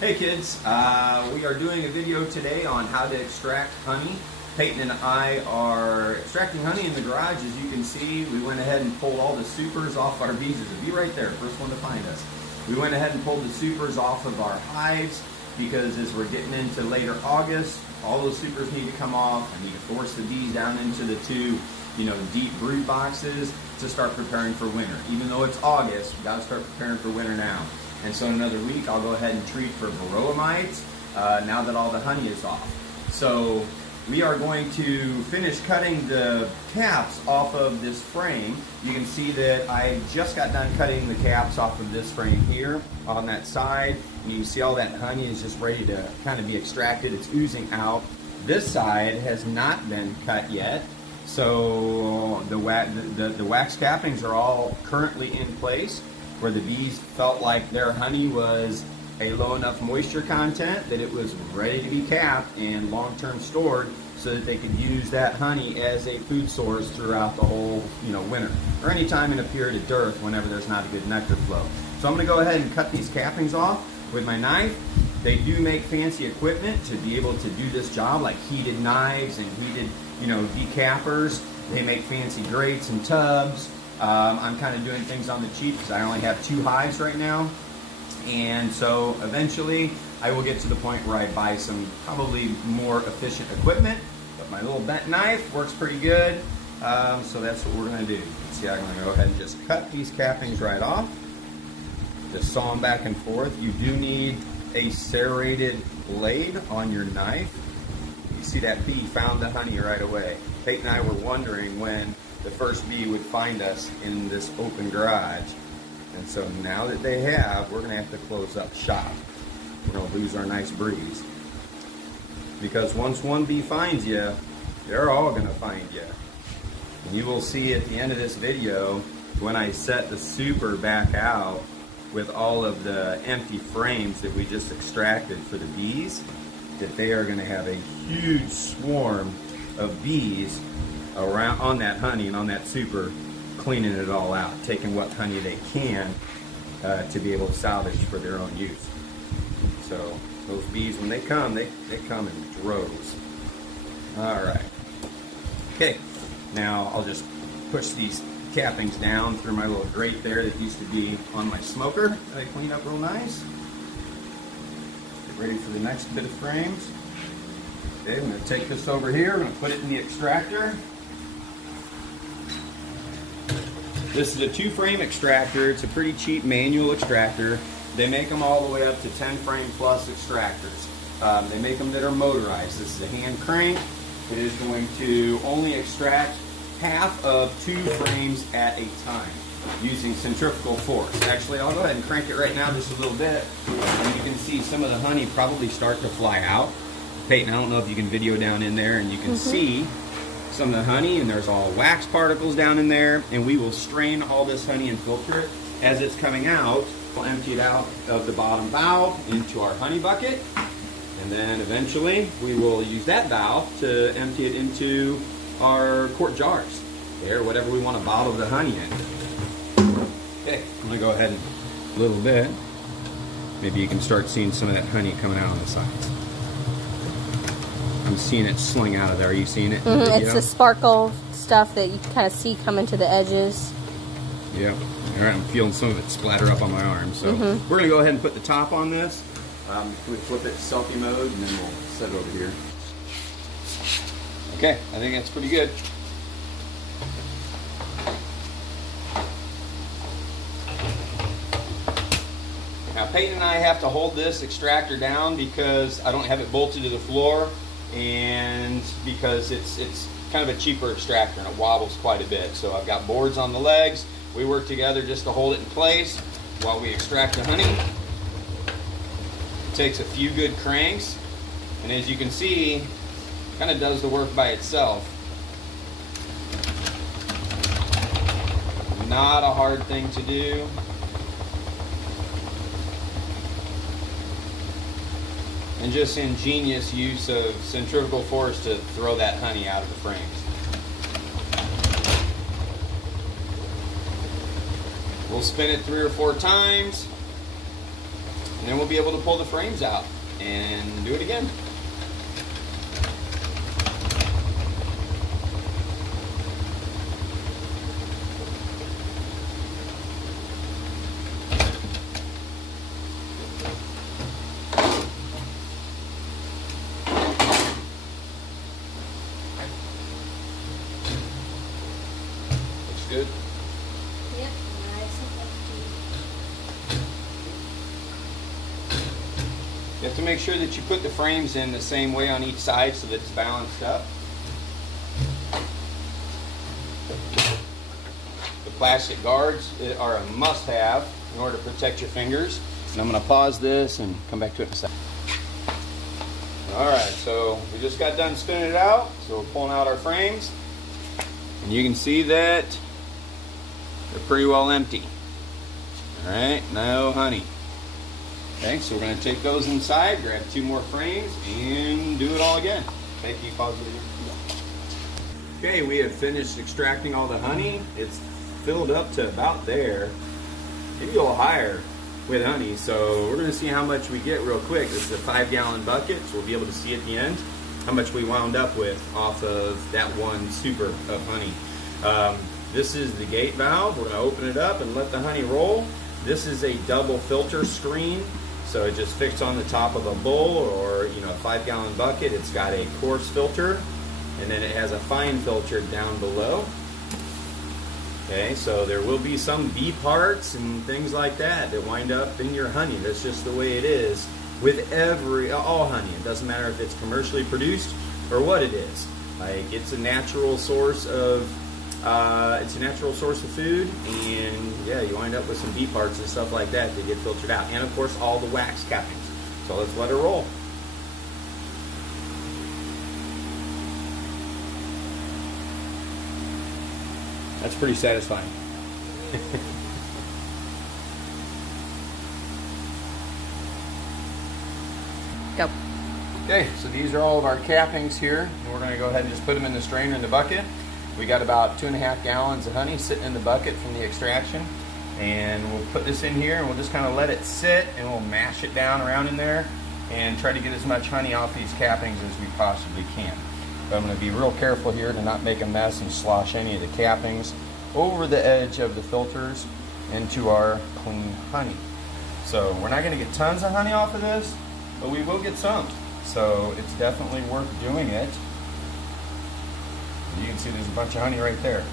Hey kids, we are doing a video today on how to extract honey. Peyton and I are extracting honey in the garage. As you can see, we went ahead and pulled all the supers off our bees. It'll be right there, first one to find us. We went ahead and pulled the supers off of our hives because as we're getting into later August, all those supers need to come off. I need to force the bees down into the two, deep brood boxes to start preparing for winter. Even though it's August, we got to start preparing for winter now. And so in another week, I'll go ahead and treat for varroa mites now that all the honey is off. So we are going to finish cutting the caps off of this frame. You can see that I just got done cutting the caps off of this frame here on that side. And you can see all that honey is just ready to kind of be extracted. It's oozing out. This side has not been cut yet. So the wax cappings are all currently in place, where the bees felt like their honey was a low enough moisture content that it was ready to be capped and long-term stored so that they could use that honey as a food source throughout the whole winter, or any time in a period of dearth whenever there's not a good nectar flow. So I'm going to go ahead and cut these cappings off with my knife. They do make fancy equipment to be able to do this job, like heated knives and heated decappers. They make fancy grates and tubs. I'm kind of doing things on the cheap because I only have 2 hives right now, and so eventually I will get to the point where I buy some probably more efficient equipment, but my little bent knife works pretty good, so that's what we're going to do. See, I'm going to go ahead and just cut these cappings right off, just saw them back and forth. You do need a serrated blade on your knife. You see that bee found the honey right away. Peyton and I were wondering when the first bee would find us in this open garage. And so now that they have, we're going to have to close up shop. We're going to lose our nice breeze. Because once one bee finds you, they're all going to find you. And you will see at the end of this video, when I set the super back out with all of the empty frames that we just extracted for the bees, that they are going to have a huge swarm of bees around on that honey and on that super, cleaning it all out, taking what honey they can to be able to salvage for their own use. So those bees, when they come in droves. All right. Okay, now I'll just push these cappings down through my little grate there that used to be on my smoker that I clean up real nice. Get ready for the next bit of frames. Okay, I'm going to take this over here, I'm going to put it in the extractor. This is a 2-frame extractor. It's a pretty cheap manual extractor. They make them all the way up to 10-frame plus extractors. They make them that are motorized. This is a hand crank. It is going to only extract half of 2 frames at a time using centrifugal force. Actually, I'll go ahead and crank it right now just a little bit, and you can see some of the honey probably start to fly out. Peyton, I don't know if you can video down in there, and you can see some of the honey, and there's all wax particles down in there, and we will strain all this honey and filter it. As it's coming out, we'll empty it out of the bottom valve into our honey bucket, and then eventually we will use that valve to empty it into our quart jars, or whatever we want to bottle the honey in. Okay, I'm going to go ahead and a little bit. Maybe you can start seeing some of that honey coming out on the sides. I'm seeing it sling out of there. Are you seeing it? It's the sparkle stuff that you kind of see coming to the edges. Yeah. All right, I'm feeling some of it splatter up on my arm. So we're going to go ahead and put the top on this. We flip it to selfie mode, and then we'll set it over here. Okay, I think that's pretty good. Now Peyton and I have to hold this extractor down because I don't have it bolted to the floor, and because it's kind of a cheaper extractor and it wobbles quite a bit. So I've got boards on the legs. We work together just to hold it in place while we extract the honey. It takes a few good cranks, and as you can see, it kind of does the work by itself. Not a hard thing to do. And just ingenious use of centrifugal force to throw that honey out of the frames. We'll spin it 3 or 4 times. And then we'll be able to pull the frames out and do it again. Good. Yep, nice and empty. You have to make sure that you put the frames in the same way on each side so that it's balanced up. The plastic guards are a must-have in order to protect your fingers. And I'm going to pause this and come back to it in a second. Alright, so we just got done spinning it out. So we're pulling out our frames. And you can see that they're pretty well empty. Alright, no honey. Okay, so we're going to take those inside, grab 2 more frames, and do it all again. Okay, can you pause it again? Okay, we have finished extracting all the honey. It's filled up to about there, maybe a little higher with honey. So we're going to see how much we get real quick. This is a 5-gallon bucket, so we'll be able to see at the end how much we wound up with off of that one super of honey. This is the gate valve. We're going to open it up and let the honey roll. This is a double filter screen, so it just fits on the top of a bowl or a 5-gallon bucket. It's got a coarse filter, and then it has a fine filter down below. Okay, so there will be some bee parts and things like that that wind up in your honey. That's just the way it is with all honey. It doesn't matter if it's commercially produced or what it is. Like, it's a natural source of food, and yeah, you wind up with some bee parts and stuff like that that get filtered out, and of course all the wax cappings. So let's let it roll. That's pretty satisfying. Go. Okay, so these are all of our cappings here, and we're going to go ahead and just put them in the strainer in the bucket. We got about 2.5 gallons of honey sitting in the bucket from the extraction, and we'll put this in here and we'll just kind of let it sit, and we'll mash it down around in there and try to get as much honey off these cappings as we possibly can. But I'm going to be real careful here to not make a mess and slosh any of the cappings over the edge of the filters into our clean honey. So we're not going to get tons of honey off of this, but we will get some. So it's definitely worth doing it. You can see there's a bunch of honey right there.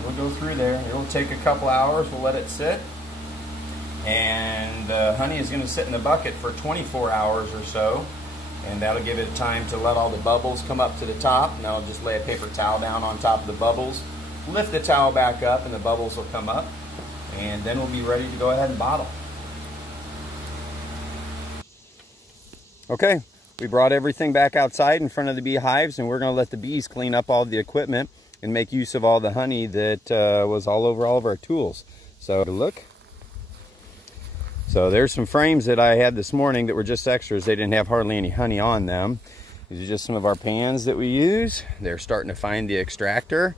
It'll go through there. It'll take a couple hours. We'll let it sit. And the honey is going to sit in the bucket for 24 hours or so. And that'll give it time to let all the bubbles come up to the top. And I'll just lay a paper towel down on top of the bubbles. Lift the towel back up and the bubbles will come up. And then we'll be ready to go ahead and bottle. Okay. We brought everything back outside in front of the beehives, and we're going to let the bees clean up all the equipment and make use of all the honey that was all over all of our tools. So look. So there's some frames that I had this morning that were just extras. They didn't have hardly any honey on them. These are just some of our pans that we use. They're starting to find the extractor.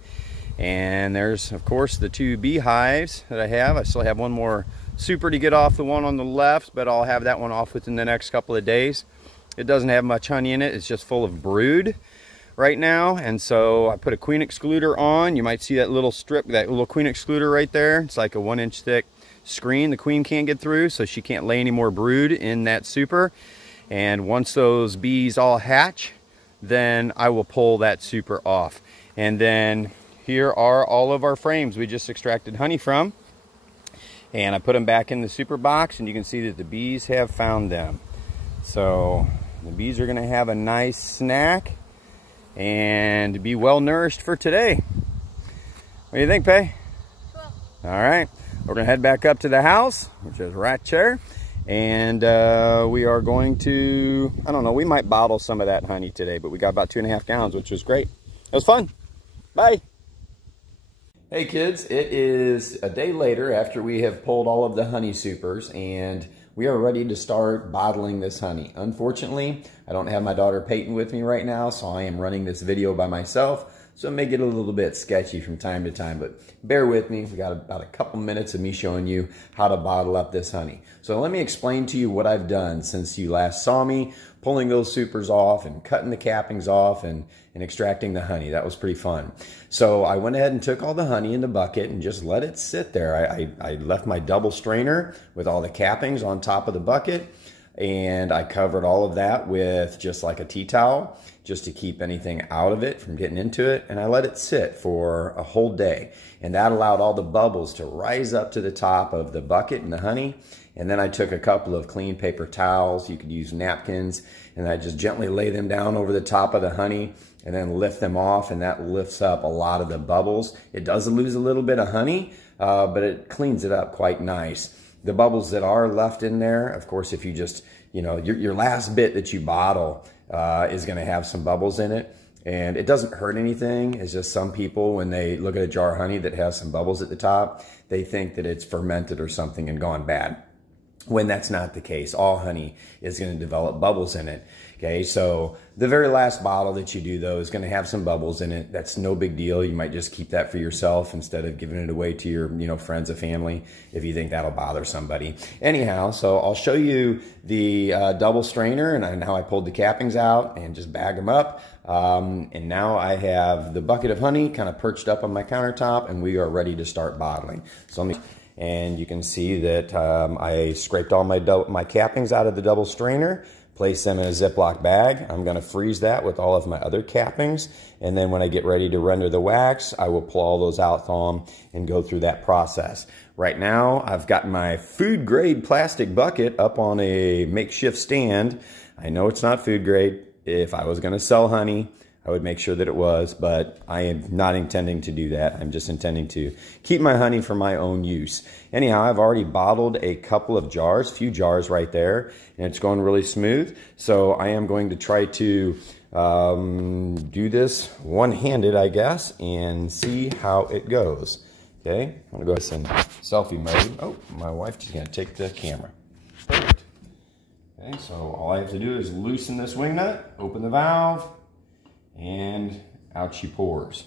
And there's, of course, the 2 beehives that I have. I still have one more super to get off the one on the left, but I'll have that one off within the next couple of days. It doesn't have much honey in it. It's just full of brood right now. And so I put a queen excluder on. You might see that little strip, that little queen excluder right there. It's like a 1-inch thick screen the queen can't get through, so she can't lay any more brood in that super. And once those bees all hatch, then I will pull that super off. And then here are all of our frames we just extracted honey from. And I put them back in the super box, and you can see that the bees have found them. So the bees are going to have a nice snack and be well nourished for today. What do you think, Pay? Cool. All right, we're going to head back up to the house, which is right there, and we are going to, I don't know, we might bottle some of that honey today, but we got about 2.5 gallons, which was great. It was fun. Bye. Hey kids, it is a day later after we have pulled all of the honey supers, and we are ready to start bottling this honey. Unfortunately, I don't have my daughter Peyton with me right now, so I am running this video by myself. so it may get a little bit sketchy from time to time, but bear with me. We got about a couple minutes of me showing you how to bottle up this honey. So let me explain to you what I've done since you last saw me pulling those supers off and cutting the cappings off and extracting the honey. That was pretty fun. So I went ahead and took all the honey in the bucket and just let it sit there. I left my double strainer with all the cappings on top of the bucket, and I covered all of that with just like a tea towel just to keep anything out of it from getting into it, and I let it sit for a whole day, and that allowed all the bubbles to rise up to the top of the bucket and the honey. And then I took a couple of clean paper towels, you could use napkins, and I just gently lay them down over the top of the honey and then lift them off, and that lifts up a lot of the bubbles. It does lose a little bit of honey, but it cleans it up quite nice. The bubbles that are left in there, of course, if you just, you know, your last bit that you bottle is going to have some bubbles in it. And it doesn't hurt anything. It's just some people, when they look at a jar of honey that has some bubbles at the top, they think that it's fermented or something and gone bad, when that's not the case. All honey is going to develop bubbles in it. Okay, so the very last bottle that you do, though, is going to have some bubbles in it. That's no big deal. You might just keep that for yourself instead of giving it away to your, you know, friends and family if you think that'll bother somebody. Anyhow, so I'll show you the double strainer and how I pulled the cappings out and just bag them up. And now I have the bucket of honey kind of perched up on my countertop, and we are ready to start bottling. So let me... And you can see that I scraped all my cappings out of the double strainer, placed them in a Ziploc bag. I'm going to freeze that with all of my other cappings. And then when I get ready to render the wax, I will pull all those out, thaw them, and go through that process. Right now, I've got my food grade plastic bucket up on a makeshift stand. I know it's not food grade. If I was going to sell honey, I would make sure that it was, but I am not intending to do that. I'm just intending to keep my honey for my own use. Anyhow, I've already bottled a couple of jars, few jars right there, and it's going really smooth. So I am going to try to do this one-handed, I guess, and see how it goes. Okay, I'm gonna go ahead and selfie mode. Oh, my wife is gonna take the camera. Perfect. Okay, so all I have to do is loosen this wing nut, open the valve, and out she pours.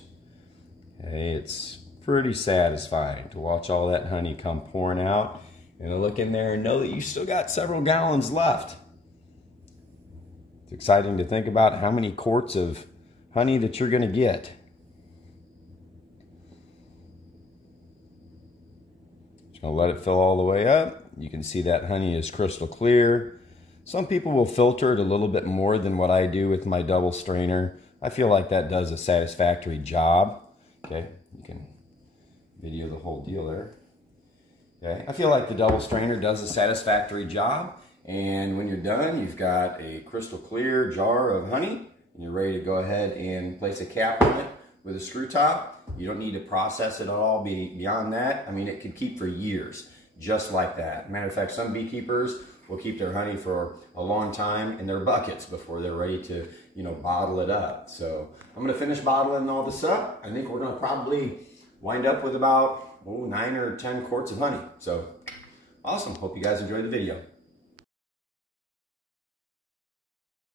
Okay, it's pretty satisfying to watch all that honey come pouring out and to look in there and know that you still got several gallons left. It's exciting to think about how many quarts of honey that you're going to get. Just going to let it fill all the way up. You can see that honey is crystal clear. Some people will filter it a little bit more than what I do with my double strainer. I feel like that does a satisfactory job. Okay, you can video the whole deal there. Okay, I feel like the double strainer does a satisfactory job. And when you're done, you've got a crystal clear jar of honey, and you're ready to go ahead and place a cap on it with a screw top. You don't need to process it at all beyond that. I mean, it could keep for years, just like that. Matter of fact, some beekeepers will keep their honey for a long time in their buckets before they're ready to, you know, bottle it up. So I'm going to finish bottling all this up. I think we're going to probably wind up with about 9 or 10 quarts of honey. So awesome. Hope you guys enjoyed the video.